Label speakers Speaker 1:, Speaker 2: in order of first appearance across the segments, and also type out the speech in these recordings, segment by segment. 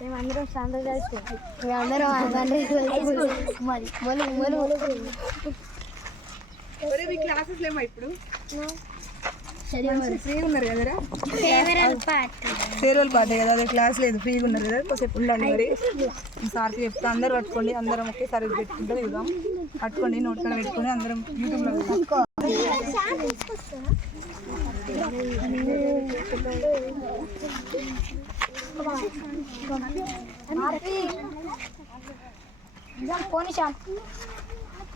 Speaker 1: మేమందరం సాంప్రదాయ స్కూల్ మేమందరం మరి మొలు మొలు
Speaker 2: క్లాసెస్ లేమా ఇప్పుడు? ఫ్రీగా ఉన్నారు కదరా
Speaker 1: ఫేవరల్ పార్ట్
Speaker 2: ఫేర్వెల్ పాటే కదా అదే క్లాస్ లేదు ఫ్రీగా ఉన్నారు కదా కొంచెం ఉండండి మరి సార్కి చెప్తే అందరు పట్టుకోండి అందరం ఒకేసారి పెట్టుకుంటే దిగుదాం పట్టుకోండి నోట్ కాడ పెట్టుకొని అందరం యూట్యూబ్లో చూద్దాం.
Speaker 1: పోనీ షాప్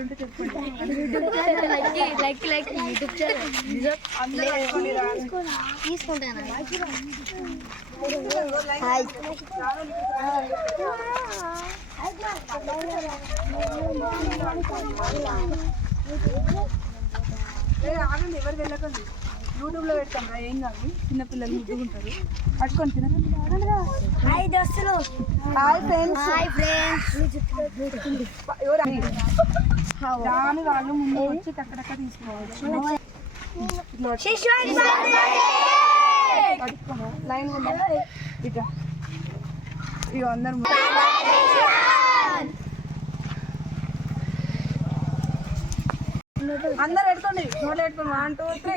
Speaker 2: ఉంటే
Speaker 1: లైక్ లైక్ యూట్యూబ్ ఛానల్. తీసుకుంటాను
Speaker 2: ఆగండి ఎవరు వెళ్ళకండి యూట్యూబ్లో పెడతాం రా ఏం కాదు. చిన్నపిల్లలు ముద్దుకుంటారు పట్టుకొని తినకండి
Speaker 1: హాయ్ దోస్తులు.
Speaker 2: Hi
Speaker 1: friends. Hi
Speaker 2: friends. రాని వాళ్ళు ముందు వచ్చి టక్కడక్క తీసుకోవచ్చు పట్టుకోరా లైన్ ఇట్లా ఇక అందరం అందరు పెట్టుకోండి. నోట్లో పెట్టుకోండి. One two three.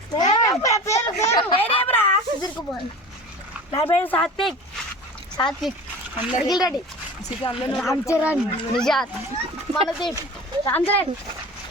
Speaker 1: పేరు సాత్విక్ సాత్విక్
Speaker 2: అందరు
Speaker 1: రెడ్డి
Speaker 2: అందరూ
Speaker 1: రామ్ చరణ్ నిజాత్ మనదీప్